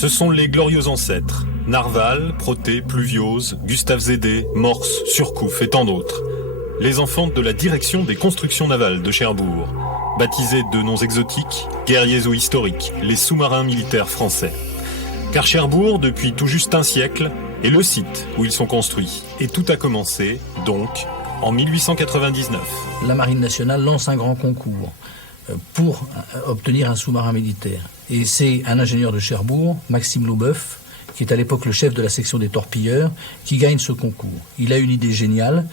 Ce sont les glorieux ancêtres. Narval, Proté, Pluviose, Gustave Zédé, Morse, Surcouf et tant d'autres. Les enfants de la direction des constructions navales de Cherbourg. Baptisés de noms exotiques, guerriers ou historiques, les sous-marins militaires français. Car Cherbourg, depuis tout juste un siècle, est le site où ils sont construits. Et tout a commencé, donc, en 1899. La Marine nationale lance un grand concours pour obtenir un sous-marin militaire. Et c'est un ingénieur de Cherbourg, Maxime Loubeuf, qui est à l'époque le chef de la section des torpilleurs, qui gagne ce concours. Il a une idée géniale,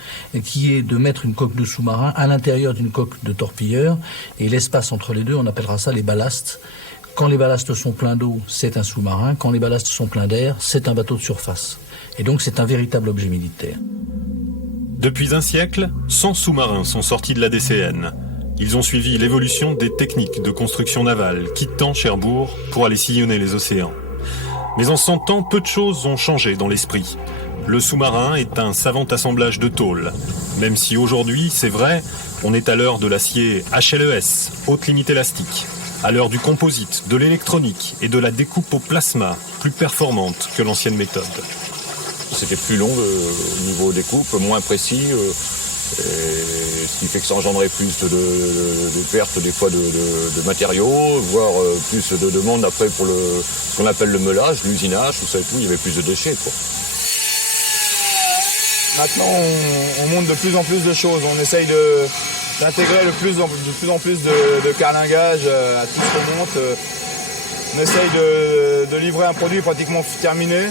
qui est de mettre une coque de sous-marin à l'intérieur d'une coque de torpilleur, et l'espace entre les deux, on appellera ça les ballastes. Quand les ballastes sont pleins d'eau, c'est un sous-marin. Quand les ballastes sont pleins d'air, c'est un bateau de surface. Et donc c'est un véritable objet militaire. Depuis un siècle, 100 sous-marins sont sortis de la DCN. Ils ont suivi l'évolution des techniques de construction navale, quittant Cherbourg pour aller sillonner les océans. Mais en 100 ans, peu de choses ont changé dans l'esprit. Le sous-marin est un savant assemblage de tôles. Même si aujourd'hui, c'est vrai, on est à l'heure de l'acier HLES, haute limite élastique, à l'heure du composite, de l'électronique et de la découpe au plasma, plus performante que l'ancienne méthode. C'était plus long au niveau découpe, moins précis, ce qui fait que ça engendrait plus de pertes des fois de matériaux, voire plus de demandes après pour ce qu'on appelle le meulage, l'usinage, tout ça et tout, il y avait plus de déchets, quoi. Maintenant, on monte de plus en plus de choses. On essaye d'intégrer de plus en plus de carlingage à tout ce qu'on monte. On essaye de livrer un produit pratiquement terminé.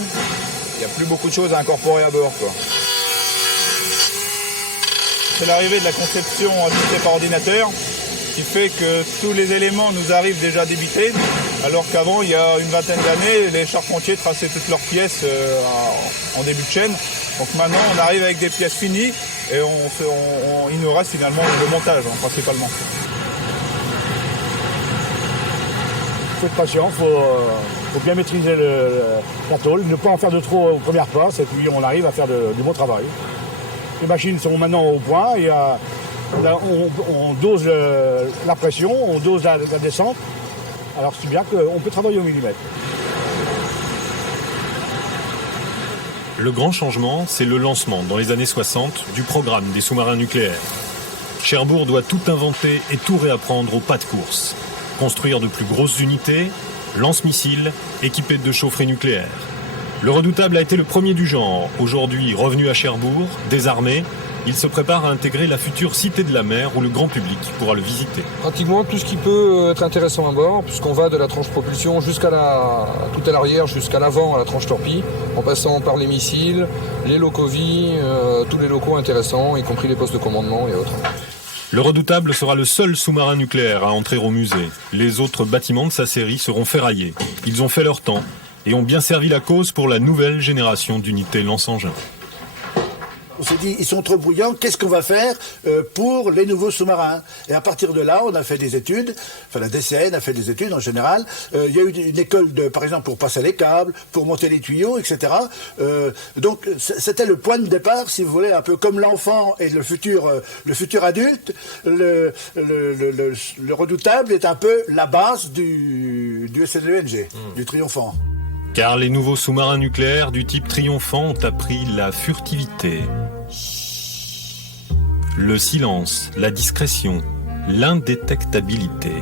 Il n'y a plus beaucoup de choses à incorporer à bord, quoi. C'est l'arrivée de la conception assistée par ordinateur qui fait que tous les éléments nous arrivent déjà débités, alors qu'avant, il y a une vingtaine d'années, les charpentiers traçaient toutes leurs pièces en début de chaîne. Donc maintenant, on arrive avec des pièces finies et il nous reste finalement le montage, principalement. Il faut être patient, il faut bien maîtriser la tôle, ne pas en faire de trop aux premières passes, et puis on arrive à faire du bon travail. Les machines sont maintenant au point, et on dose la pression, on dose la descente, alors c'est bien qu'on peut travailler au millimètre. Le grand changement, c'est le lancement, dans les années 60, du programme des sous-marins nucléaires. Cherbourg doit tout inventer et tout réapprendre au pas de course. Construire de plus grosses unités, lance-missiles, équipés de chaufferies nucléaires. Le Redoutable a été le premier du genre. Aujourd'hui revenu à Cherbourg, désarmé, il se prépare à intégrer la future Cité de la Mer où le grand public pourra le visiter. Pratiquement tout ce qui peut être intéressant à bord, puisqu'on va de la tranche propulsion tout à l'arrière, jusqu'à l'avant, à la tranche torpille, en passant par les missiles, les locaux-vie, tous les locaux intéressants, y compris les postes de commandement et autres. Le Redoutable sera le seul sous-marin nucléaire à entrer au musée. Les autres bâtiments de sa série seront ferraillés. Ils ont fait leur temps et ont bien servi la cause pour la nouvelle génération d'unités lance-engins. On s'est dit, ils sont trop bruyants, qu'est-ce qu'on va faire pour les nouveaux sous-marins? Et à partir de là, on a fait des études, enfin la DCN a fait des études en général. Il y a eu une école, par exemple, pour passer les câbles, pour monter les tuyaux, etc. Donc c'était le point de départ, si vous voulez, un peu comme l'enfant et le futur adulte. Le Redoutable est un peu la base du SNENG, du Triomphant. Car les nouveaux sous-marins nucléaires du type Triomphant ont appris la furtivité, le silence, la discrétion, l'indétectabilité.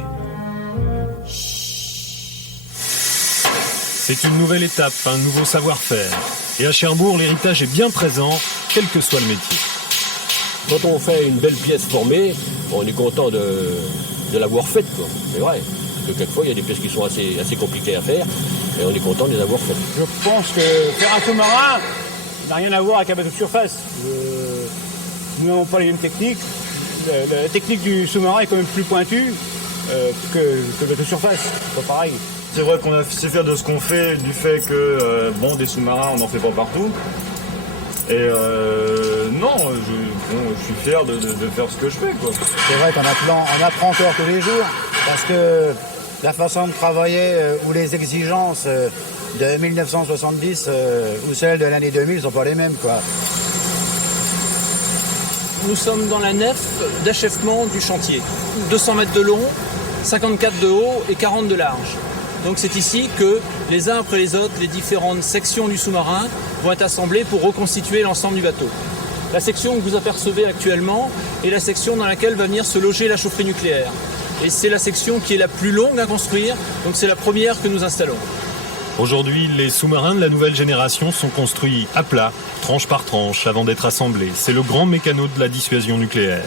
C'est une nouvelle étape, un nouveau savoir-faire. Et à Cherbourg, l'héritage est bien présent, quel que soit le métier. Quand on fait une belle pièce formée, on est content de l'avoir faite, quoi. C'est vrai. Parce que quelquefois, il y a des pièces qui sont assez compliquées à faire, et on est content de les avoir faites. Je pense que faire un sous-marin n'a rien à voir avec un bateau de surface. Nous n'avons pas les mêmes techniques. La technique du sous-marin est quand même plus pointue que le bateau de surface. C'est pas pareil. C'est vrai qu'on a sait faire de ce qu'on fait, du fait que, des sous-marins, on n'en fait pas partout. Et non, je suis fier de faire ce que je fais, quoi. C'est vrai qu'on apprend encore tous les jours, parce que la façon de travailler ou les exigences de 1970 ou celles de l'année 2000 ne sont pas les mêmes, quoi. Nous sommes dans la nef d'achèvement du chantier. 200 mètres de long, 54 de haut et 40 de large. Donc c'est ici que les uns après les autres, les différentes sections du sous-marin vont être assemblées pour reconstituer l'ensemble du bateau. La section que vous apercevez actuellement est la section dans laquelle va venir se loger la chaufferie nucléaire. Et c'est la section qui est la plus longue à construire, donc c'est la première que nous installons. Aujourd'hui, les sous-marins de la nouvelle génération sont construits à plat, tranche par tranche, avant d'être assemblés. C'est le grand mécano de la dissuasion nucléaire.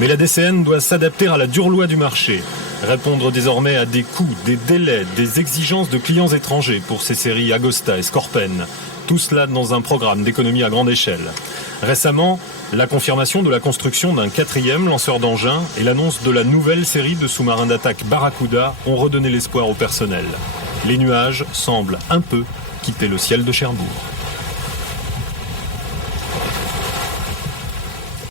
Mais la DCN doit s'adapter à la dure loi du marché, répondre désormais à des coûts, des délais, des exigences de clients étrangers pour ces séries Agosta et Skorpen. Tout cela dans un programme d'économie à grande échelle. Récemment, la confirmation de la construction d'un 4e lanceur d'engins et l'annonce de la nouvelle série de sous-marins d'attaque Barracuda ont redonné l'espoir au personnel. Les nuages semblent un peu quitter le ciel de Cherbourg.